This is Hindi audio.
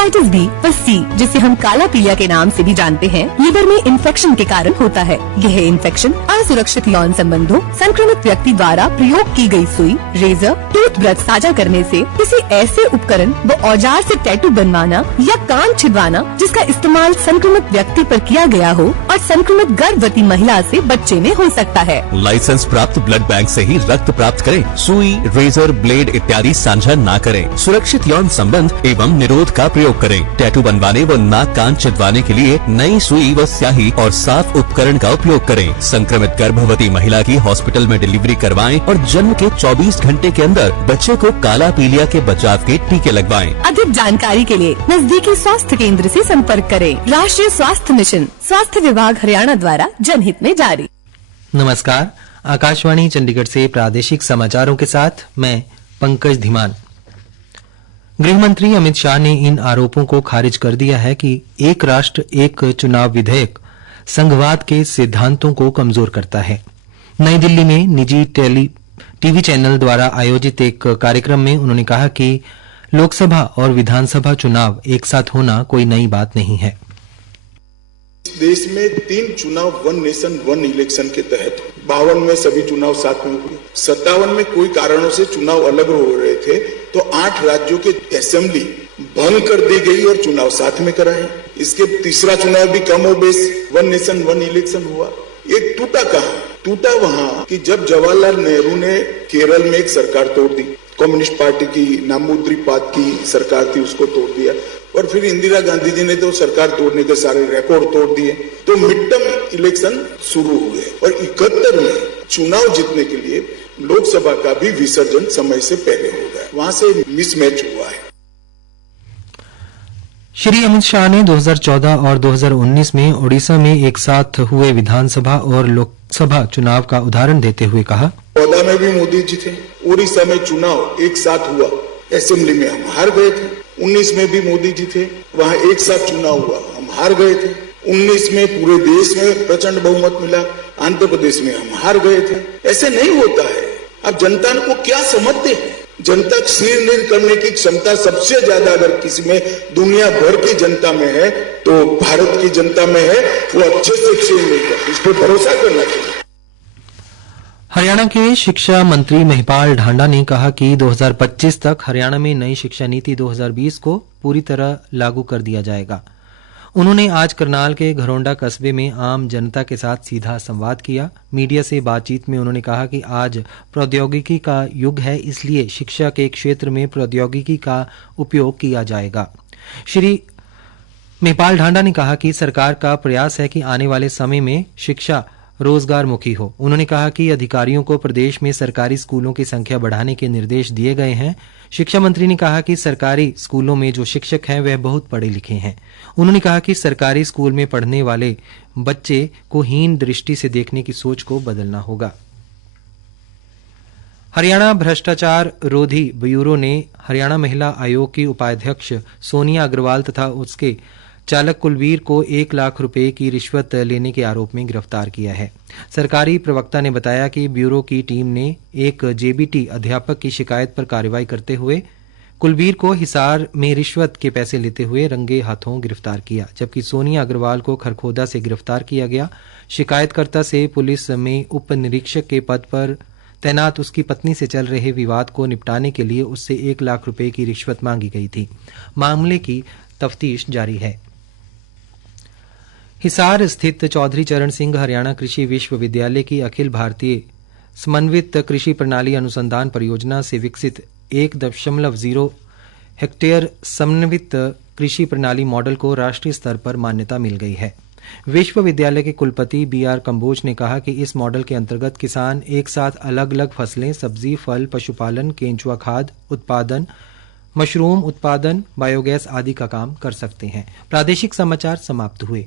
हेपेटाइटिस बी व सी, जिसे हम काला पीलिया के नाम से भी जानते हैं, लिवर में इन्फेक्शन के कारण होता है। यह इन्फेक्शन असुरक्षित यौन संबंधों, संक्रमित व्यक्ति द्वारा प्रयोग की गई सुई, रेजर, टूथब्रश साझा करने से, किसी ऐसे उपकरण व औजार से टैटू बनवाना या कान छिदवाना जिसका इस्तेमाल संक्रमित व्यक्ति पर किया गया हो और संक्रमित गर्भवती महिला से बच्चे में हो सकता है। लाइसेंस प्राप्त ब्लड बैंक से ही रक्त प्राप्त करें। सुई, रेजर, ब्लेड इत्यादि साझा न करें। सुरक्षित यौन संबंध एवं निरोध का प्रयोग करें। टैटू बनवाने व नाक कान छिदवाने के लिए नई सुई व स्याही और साफ उपकरण का उपयोग करें। संक्रमित गर्भवती महिला की हॉस्पिटल में डिलीवरी करवाएं और जन्म के 24 घंटे के अंदर बच्चे को काला पीलिया के बचाव के टीके लगवाएं। अधिक जानकारी के लिए नजदीकी स्वास्थ्य केंद्र से संपर्क करें। राष्ट्रीय स्वास्थ्य मिशन, स्वास्थ्य विभाग हरियाणा द्वारा जनहित में जारी। नमस्कार, आकाशवाणी चंडीगढ़ से प्रादेशिक समाचारों के साथ मैं पंकज धीमान। गृह मंत्री अमित शाह ने इन आरोपों को खारिज कर दिया है कि एक राष्ट्र एक चुनाव विधेयक संघवाद के सिद्धांतों को कमजोर करता है। नई दिल्ली में निजी टीवी चैनल द्वारा आयोजित एक कार्यक्रम में उन्होंने कहा कि लोकसभा और विधानसभा चुनाव एक साथ होना कोई नई बात नहीं है। देश में 3 चुनाव वन नेशन वन इलेक्शन के तहत 52 में सभी चुनाव साथ में हुए। 57 में कोई कारणों से चुनाव अलग हो रहे थे तो 8 राज्यों के असेंबली भंग कर दी गई और चुनाव साथ में कराए। इसके तीसरा चुनाव भी कम बेस वन नेशन वन इलेक्शन हुआ। एक टूटा कहाँ? टूटा वहाँ कि जब जवाहरलाल नेहरू ने केरल में एक सरकार तोड़ दी, कम्युनिस्ट पार्टी की नामुद्रीपात की सरकार थी, उसको तोड़ दिया, और फिर इंदिरा गांधी जी ने तो सरकार तोड़ने के सारे रिकॉर्ड तोड़ दिए। तो मिड टर्म इलेक्शन शुरू हुए और 71 में चुनाव जीतने के लिए लोकसभा का भी विसर्जन समय से पहले हो गया। वहां से मिसमैच हुआ है। श्री अमित शाह ने 2014 और 2019 में ओडिशा में एक साथ हुए विधानसभा और लोकसभा चुनाव का उदाहरण देते हुए कहा, 14 में भी मोदी जी थे, उड़ीसा में चुनाव एक साथ हुआ, असेंबली में हम हार गए थे। 19 में भी मोदी जी थे, वहां एक साथ चुनाव हुआ, हम हार गए थे। 19 में पूरे देश में प्रचंड बहुमत मिला, आंध्र प्रदेश में हम हार गए थे। ऐसे नहीं होता है। अब जनता को क्या समझते हैं? जनता निर्णय करने की क्षमता सबसे ज्यादा अगर किसी में दुनिया भर की जनता में है तो भारत की जनता में है। वो अच्छे से निर्णय कर, इस पर भरोसा करना चाहिए। हरियाणा के शिक्षा मंत्री महिपाल ढांडा ने कहा कि 2025 तक हरियाणा में नई शिक्षा नीति 2020 को पूरी तरह लागू कर दिया जाएगा। उन्होंने आज करनाल के घरोंडा कस्बे में आम जनता के साथ सीधा संवाद किया। मीडिया से बातचीत में उन्होंने कहा कि आज प्रौद्योगिकी का युग है, इसलिए शिक्षा के क्षेत्र में प्रौद्योगिकी का उपयोग किया जाएगा। श्री महिपाल ढांडा ने कहा कि सरकार का प्रयास है कि आने वाले समय में शिक्षा रोजगार मुखी हो। उन्होंने कहा कि अधिकारियों को प्रदेश में सरकारी स्कूलों की संख्या बढ़ाने के निर्देश दिए गए हैं। शिक्षा मंत्री ने कहा कि सरकारी स्कूलों में जो शिक्षक हैं वह बहुत पढ़े लिखे हैं। उन्होंने कहा कि सरकारी स्कूल में पढ़ने वाले बच्चे को हीन दृष्टि से देखने की सोच को बदलना होगा। हरियाणा भ्रष्टाचार रोधी ब्यूरो ने हरियाणा महिला आयोग की उपाध्यक्ष सोनिया अग्रवाल तथा उसके चालक कुलवीर को 1 लाख रुपए की रिश्वत लेने के आरोप में गिरफ्तार किया है। सरकारी प्रवक्ता ने बताया कि ब्यूरो की टीम ने एक जेबीटी अध्यापक की शिकायत पर कार्रवाई करते हुए कुलवीर को हिसार में रिश्वत के पैसे लेते हुए रंगे हाथों गिरफ्तार किया, जबकि सोनिया अग्रवाल को खरखोदा से गिरफ्तार किया गया। शिकायतकर्ता से पुलिस में उप निरीक्षक के पद पर तैनात उसकी पत्नी से चल रहे विवाद को निपटाने के लिए उससे 1 लाख रुपए की रिश्वत मांगी गई थी। मामले की तफ्तीश जारी है। हिसार स्थित चौधरी चरण सिंह हरियाणा कृषि विश्वविद्यालय की अखिल भारतीय समन्वित कृषि प्रणाली अनुसंधान परियोजना से विकसित 1.0 हेक्टेयर समन्वित कृषि प्रणाली मॉडल को राष्ट्रीय स्तर पर मान्यता मिल गई है। विश्वविद्यालय के कुलपति BR कंबोज ने कहा कि इस मॉडल के अंतर्गत किसान एक साथ अलग अलग फसलें, सब्जी, फल, पशुपालन, केंचुआ खाद उत्पादन, मशरूम उत्पादन, बायोगैस आदि का काम कर सकते हैं। प्रादेशिक समाचार समाप्त हुए।